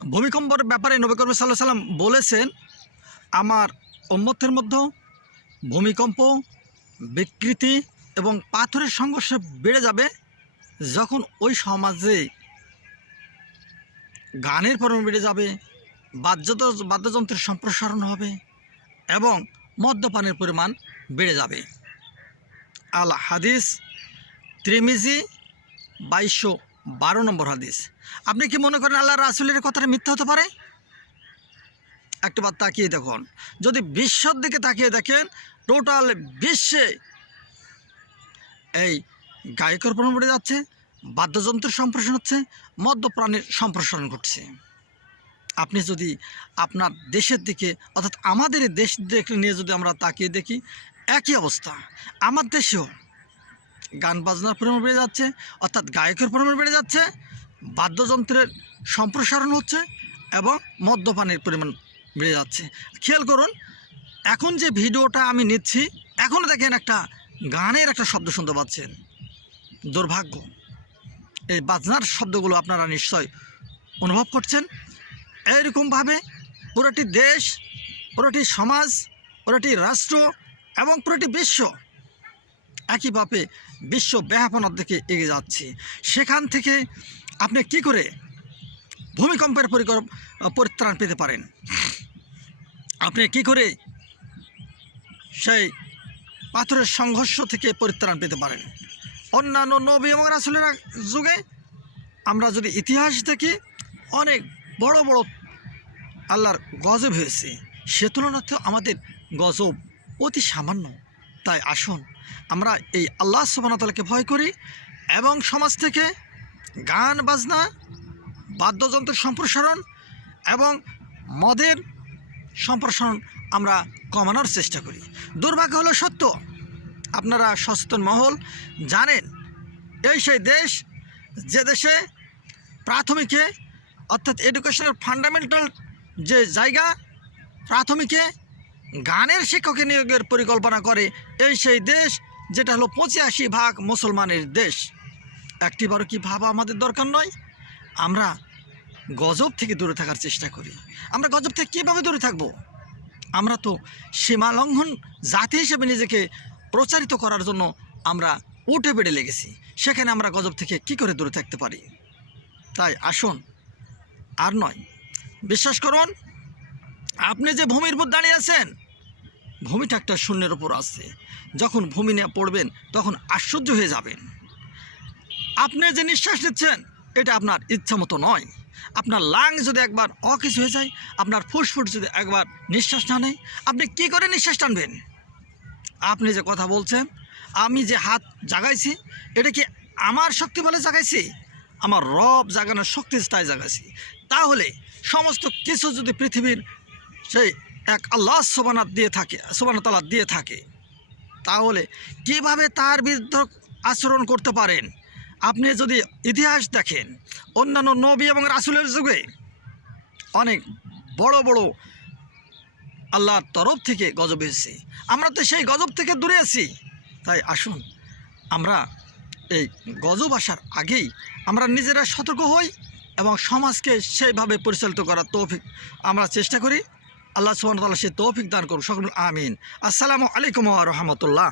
ভূমিকম্পর ব্যাপারে নবী করিম সাল্লাহ সাল্লাম বলেছেন, আমার উম্মতের মধ্যে ভূমিকম্প, বিকৃতি এবং পাথরের সংঘর্ষে বেড়ে যাবে যখন ওই সমাজে গানের পরিমাণ বেড়ে যাবে বাদ্য বাদ্যযন্ত্রের সম্প্রসারণ হবে এবং মদ্যপানের পরিমাণ বেড়ে যাবে। আল হাদিস ত্রিমিজি, বাইশশো বারো নম্বর হাদিস। আপনি কি মনে করেন আল্লাহ রাসুলের কথাটা মিথ্যা হতে পারে? একটু বার তাকিয়ে দেখুন। যদি বিশ্বর দিকে তাকিয়ে দেখেন টোটাল বিশ্বে এই গায়কের পরিমাণ বেড়ে যাচ্ছে, বাদ্যযন্ত্রের সম্প্রসারণ হচ্ছে, মদ্যপ্রাণের সম্প্রসারণ ঘটছে। আপনি যদি আপনার দেশের দিকে, অর্থাৎ আমাদের দেশ দেখে নিয়ে যদি আমরা তাকিয়ে দেখি, একই অবস্থা। আমার দেশেও গান বাজনার পরিমাণ বেড়ে যাচ্ছে, অর্থাৎ গায়কের পরিমাণ বেড়ে যাচ্ছে, বাদ্যযন্ত্রের সম্প্রসারণ হচ্ছে এবং মদ্যপানের পরিমাণ বেড়ে যাচ্ছে। খেয়াল করুন, এখন যে ভিডিওটা আমি নিচ্ছি এখনও দেখেন একটা গানের একটা শব্দ শুনতে পাচ্ছেন। দুর্ভাগ্য। এই বাজনার শব্দগুলো আপনারা নিশ্চয় অনুভব করছেন। এইরকমভাবে পুরোটি দেশ, পুরোটি সমাজ, পুরোটি রাষ্ট্র এবং পুরোটি বিশ্ব একইভাবে বিশ্ব ব্যাপনার দিকে এগিয়ে যাচ্ছে। সেখান থেকে আপনি কি করে ভূমিকম্পের পরিকর পরিত্রাণ পেতে পারেন? আপনি কি করে সেই পাথরের সংঘর্ষ থেকে পরিত্রাণ পেতে পারেন? অন্যান্য নবী এবং রাসুলের যুগে আমরা যদি ইতিহাস দেখি, অনেক বড় বড় আল্লাহর গজব হয়েছে। সে তুলনাতে আমাদের গজব অতি সামান্য। তাই আসুন। আমরা এই আল্লাহ সুবাহতালকে ভয় করি এবং সমাজ থেকে গান, বাজনা, বাদ্যযন্ত্র সম্প্রসারণ এবং মদের সম্প্রসারণ আমরা কমানোর চেষ্টা করি। দুর্ভাগ্য হলো সত্য। আপনারা সচেতন মহল জানেন, এই সেই দেশ, যে দেশে প্রাথমিকে, অর্থাৎ এডুকেশনের ফান্ডামেন্টাল যে জায়গা, প্রাথমিকে গানের শিক্ষকের নিয়োগের পরিকল্পনা করে এই সেই দেশ, যেটা হলো পঁচাশি ভাগ মুসলমানের দেশ। একটিবারও কি ভাবা আমাদের দরকার নয়? আমরা গজব থেকে দূরে থাকার চেষ্টা করি। আমরা গজব থেকে কীভাবে দূরে থাকব? আমরা তো সীমা লঙ্ঘন জাতি হিসেবে নিজেকে প্রচারিত করার জন্য আমরা উঠে বেড়ে লেগেছি। সেখানে আমরা গজব থেকে কি করে দূরে থাকতে পারি? তাই আসুন, আর নয়, বিশ্বাস করুন আপনি যে ভূমির উপর দাঁড়িয়ে আছেন ভূমিটা একটা শূন্যের ওপর আছে। যখন ভূমি নিয়ে পড়বেন, তখন আশ্চর্য হয়ে যাবেন। আপনি যে নিঃশ্বাস নিচ্ছেন, এটা আপনার ইচ্ছা মতো নয়। আপনার লাং যদি একবার অকিছু হয়ে যায়, আপনার ফুসফুস যদি একবার নিঃশ্বাস না নেয়, আপনি কি করে নিঃশ্বাস টানবেন? আপনি যে কথা বলছেন, আমি যে হাত জাগাইছি, এটা কি আমার শক্তি বলে জাগাইছি? আমার রব জাগানোর শক্তি তাই জাগাইছি। তাহলে সমস্ত কিছু যদি পৃথিবীর সেই এক আল্লাহ সোবানাত দিয়ে থাকে সোবানতালা দিয়ে থাকে। তাহলে কীভাবে তার বিরুদ্ধে আচরণ করতে পারেন? আপনি যদি ইতিহাস দেখেন, অন্যান্য নবী এবং রাসুলের যুগে অনেক বড় বড় আল্লাহর তরফ থেকে গজব এসেছে। আমরা তো সেই গজব থেকে দূরে আছি। তাই আসুন, আমরা এই গজব আসার আগেই আমরা নিজেরা সতর্ক হই এবং সমাজকে সেইভাবে পরিচালিত করার তৌফিক আমরা চেষ্টা করি। আল্লাহ সুবাহ সে তৌফিক দান করুন সকল আমিন। আসসালামু আলাইকুম রহমতুল্লাহ।